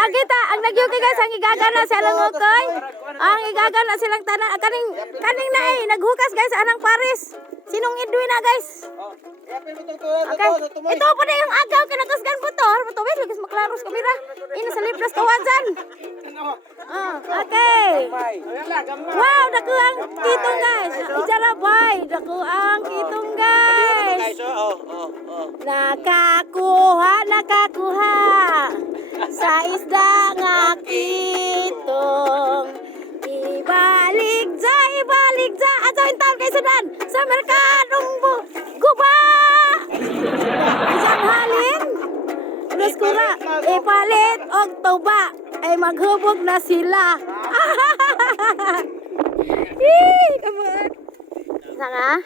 agita, ang nagyuki guys, ang igagana silang okay. Ang igagana silang tanan, kaning na naghukas guys, anang Paris. Sinong idwi na guys? Okay. Ito po na yung agaw, kinakusgan po to. Ito guys, lagis maklaros kamera. Ina sa libras kawasan. Okay. Wow, daku ang kitong guys. Ijara boy, daku ang kitong guys. Nakakuha sa isda nga kitong. Ibalik ja ato intaw kay sudan sa merkadong guba. Isang halin terus kura ipalit og tuba ay maghubog na sila. Kamu sana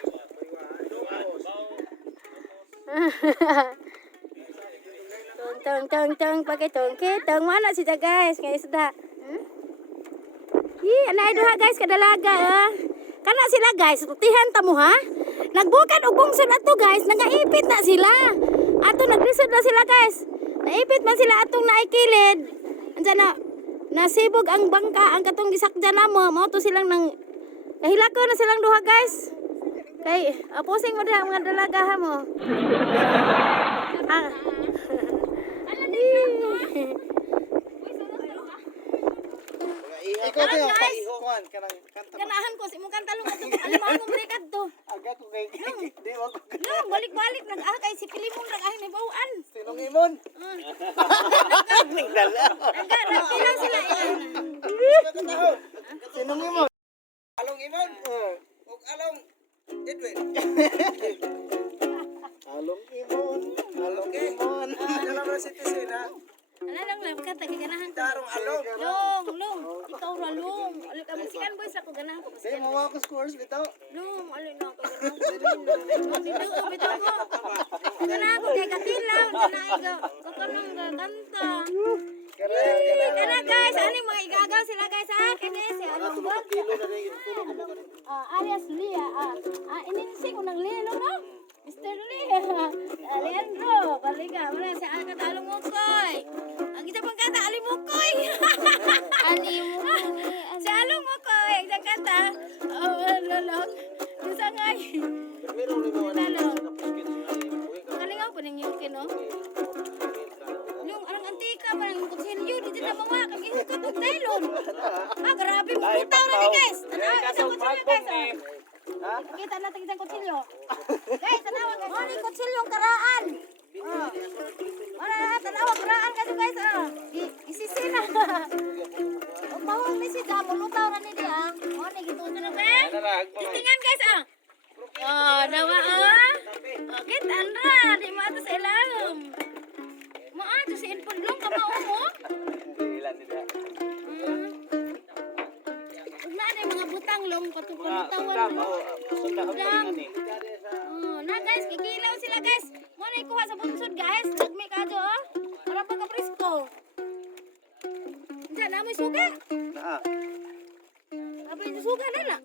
tong pakai tong mana sih guys kayak sudah. Anay duha guys kadalaga kana sila guys tutihan ta mo ha nagbukad og bungsod ato guys nagaipit na sila ato naglisod na sila guys naipit man sila atong naikilid andiyan na nasibog ang bangka ang katong gisakjan namo mao to silang nang kahilako na silang duha guys kay posing mo diha mga dalaga ha mo Ikaw tayo, paihuan ka ng kanta. Ganahan ko, si mong kanta lang ito. Alimahan ko merikad to. Aga ko kay di mo ko. Lang, balik-balik. Nag-ahakay si Pilimon, nag-ahin ni Bauan. Sinong imon? Nagdala. Nagpilang sila. Sinong imon? Along imon? Ug along Edwin. Along imon. Along imon. Alam mo si Tisin ha? Ano lang, kata ganahan ko. Darong along. Long. Ikaw ra long. Alit ang musikan boys ako ganahan ko. Say mo wa ko scores bitaw. Long, alit na ako. Long, bitaw ko. Ganahan ko kay katilaw. Ganahan ko. Kakanang gaganta. Kana guys, ano mga igagaw sila guys ha? Kaya si Along Bot. Arias Lia. Ininisig ko ng Lia no? Mr. Lee, Leandro, baliga, wala si Aga Talong Mukoy. Ang kita pang kata, Alimukoy. Alimukoy. Si Along Mukoy, ang isang kata, lalong, isa ngay. Lalong. Kalingaw po ng yuki, no? Yung, anong antika, parang kutsilyo, dito na mga, kami hukot ng tailon. Grabe, mukutaw na ni guys. Isang kutsilyo guys, kita natin isang kutsilyo. Guys, tanawa guys. Ano yung kutsilyo yung karaan? Tanawa karaan kasi guys. Isisina. Huwag mahong ni si Damo. Lutaw na nila. Ano yung gituto na guys? Titingan guys. Dawa kita na. Di mo ito sa ilang. Maato si Inpundlong. Kamao mo. Mga butang long patutawan mo. Butang. Na guys, kikilaw sila guys. Mo na ikuha sa bunsod guys. Dagmi ka do. Para pagka presko. Diyan na mo suga. Apa yung suga na na?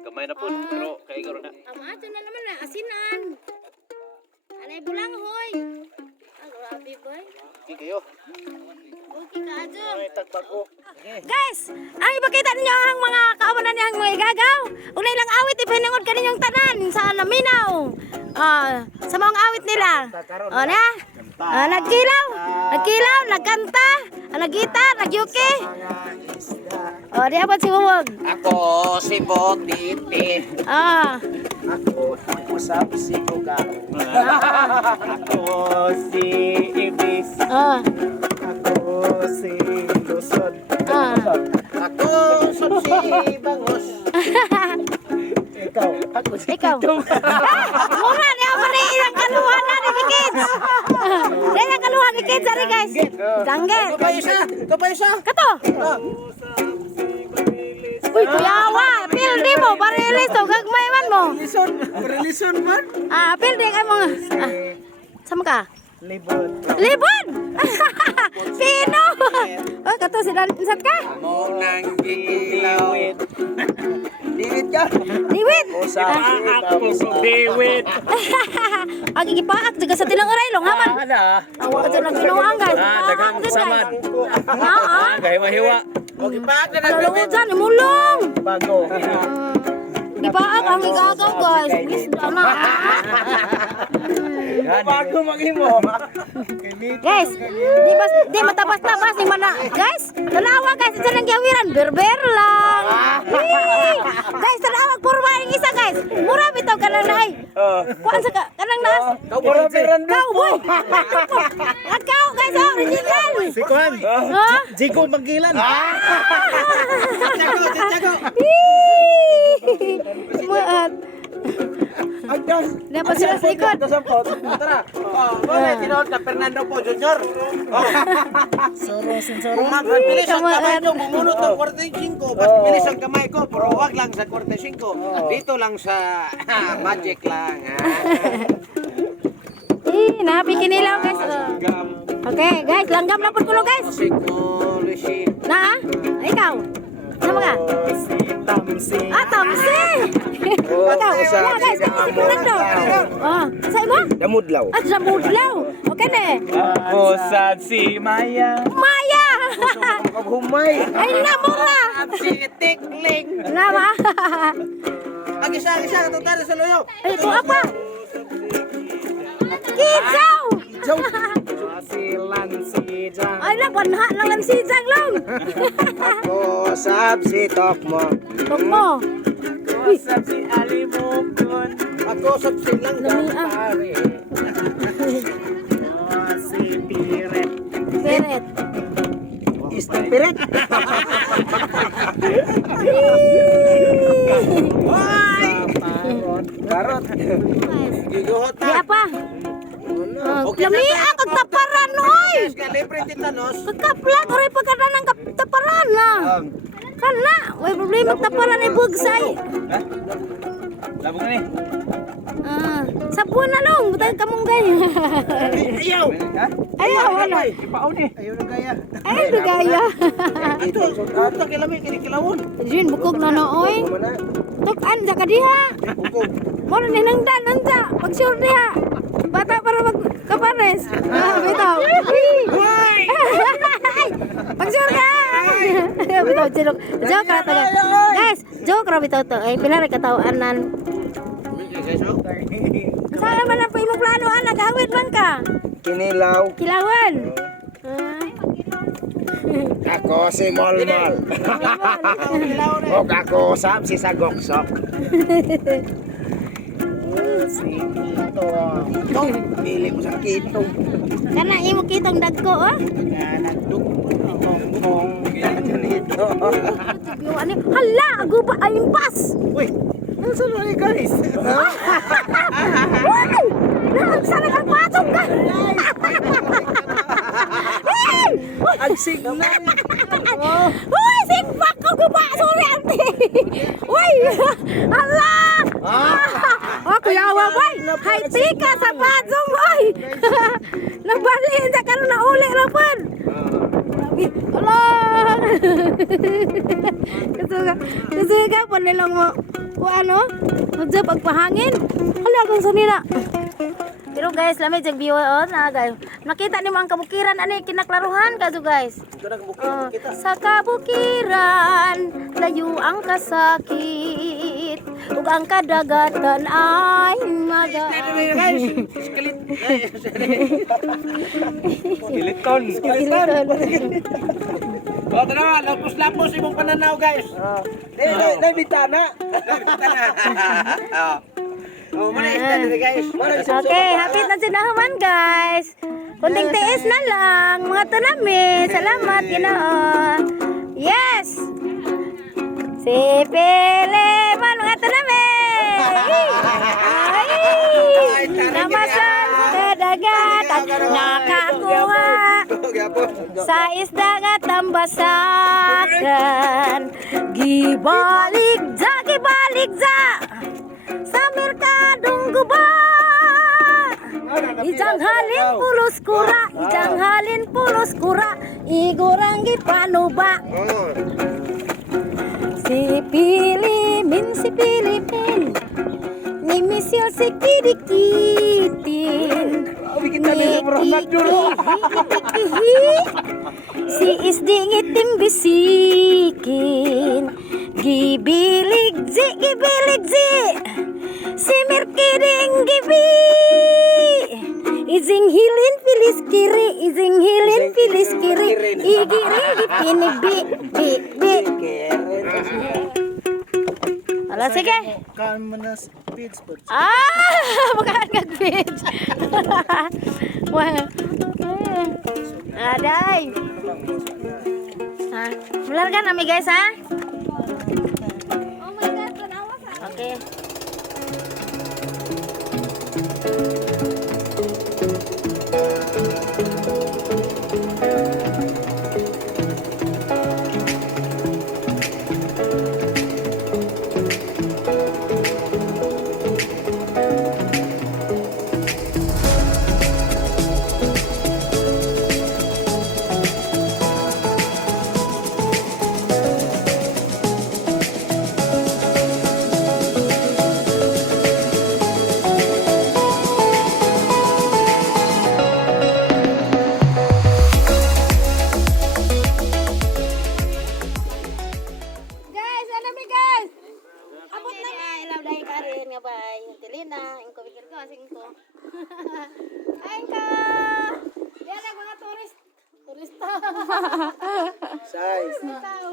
Gamay na po, pero kay garo na. Ato na naman na asinan. Anay bulang hoy. Grabe boy. Okay kayo. Okay ka ato. Ay tagbago. Guys, ang ipakita ninyo ang mga kaumanan niyang mga igagaw. Ug na ilang awit ipinungod kaninyong tanan sa naminaw. Sa mga awit nila. Na? Nagkilaw, nagkanta, naggitar, nagyuki. Di abot si Buwog. Ako si Botiti. Ako si Usap si Kugaw. Ako si Ibis. Ako si Lusod. Ako si Bangos. Ikaw. Ako si Kitong. Mura niya pa rin ilang kaluhan na ni kids. Ilang kaluhan ni kids, ari guys. Danggit. Ito pa isa. Kato. Uy, kuyawa. Pildi mo. Barilis to. Gagmay man mo. Relison man? Pildi ka mo. Sama ka? Libon. Libon! Pino! Oh, kato sila saan ka? Mo nang gilawin. Diwit ka. Diwit! Ako si David. Ang gigipaak juga sa tilang oray long haman. Ada. Awa ka ng kinuang guys. Dagang samad. Kahiwa-hiwa. Lalungod dyan, imulong. Bago. Gipaak ang igagaw guys. Please, na. Bago maghimo. Guys, di matapas-tapas ni mana. Guys, tanawa guys, sa nang gawiran berber lang. Hii. Guys, tanawa kurma yung isa guys. Mura bitaw kanang naay. Kuan sa kanang nas. Kau boy. Akaw guys, oh, original. Si Kwan. Ha? Jigo Manggilan. Maat. Agdas. Dapat sila sa ikot. Tara. Boleh tinawag na Fernando po Junior. Kung magbilis ang kamay nyo, bumunot ng 45. Mas bilis ang kamay ko, pero wag lang sa 45. Dito lang sa magic lang. Napi kinilaw guys. Okay, guys, langgam na po kulo guys. Psychology. Na? Ikaw. Sama ka? Tamsi. Tamsi. Ikaw. Wala guys, kasi si Fernando. Sa imo? Damudlaw. Sa Budlaw. Okay na eh. Ako si Maya. Maya. Humay. Ay, namura. Si Tikling. Nama. Agisa-agisa ka tara sa loyo. Ay, ito apa? Kitsaw. Si Lansijang. Ay, napanha lang lang si Jang lang. Ako si Tokmo. Tok mo. Ako si Alimukon. Ako si Langgang Pare. Si Piret. Peret. Ispirit. Karot. Giguhot Di apa? Lami ako taparan oy. Libre titanos. Kakaplag oray pagkana ng taparan na. Kana, way problema taparan ay bugsay. Labong na ni. Sabon na long, butang kamunggay. Ayaw. Ayaw wala. Ipaon ni. Ayaw na gaya. Ay, bigaya. Ito, ito kilami kinikilawon. Jin bukog na nooy. Mana? Tukan sa kadiha. Bukog. Moro ni nang danan sa pag sure diha. Bata para magkapares. Bitaw. Pag sure ka. Bitaw joke. Joke ra to. Guys, joke ra bitaw to. Ay pila ra katawaanan. Saya man ang imong plano ana gawit lang ka. Kinilaw. Kilawan. Ako si Molmol. O ako si Sagoksok. Si Kito. Ito, pili ko sa Kito. Kana imo kitong dagko oh. Nagdugtong. Ganito. Ani hala aguba ay impas. Uy. Ano sa mga guys? Wow! Sana kang patong ka! Ang signal. Uy! Sigpak ko guba! Sorry, auntie! Uy! Hala! Kuyawa, boy! Hay, tika sa patong, boy! Nabaliin sa karoon na uli, Rapan! Hala! Kasi ka, panilang mo. Ano? Medyo pagpahangin. Hala kung sanina. Pero guys, lamig yung view na guys. Nakita niyo ang kabukiran ani kinaklaruhan kaso guys. Sa kabukiran layo ang kasakit ug ang kadagatan ay magaan. Skeleton. O, tara, lapos-lapos imong pananaw, guys. Nay bitana. Oh, mana isda guys. Okay, hapit na sinahuman guys. Kunting tiis na lang mga tanami. Salamat Ginoo. Yes. Si Peleman mga tanami. Ay, namasan sa dagat at nakakuha sa isda nga tambasakan. Gibalik sa merkadong guba Ijanghalin pulos kura, ijanghalin pulos kura, iguranggi panuba. Oh. Si Pilimin, ni misil si kidikitin. Kita ni Muhammad dulu. Si isding itim bisikin. Gibilig zi, si mirkiding gibi. Izing hilin pilis kiri, igiring dipini bi. Ala, sige. Kan mana speed spurt. Bukan nge-pitch. Wah. Aday. Benar kan Ami guys, ha? Oh my god, penawa ka. Oke. Guys, ano mi guys? Abot na mi. Ilaw dahil ka rin nga ba? Tilina, ingko bigil ko, singko. Ayko! Yan ang mga turista. Size. Tao.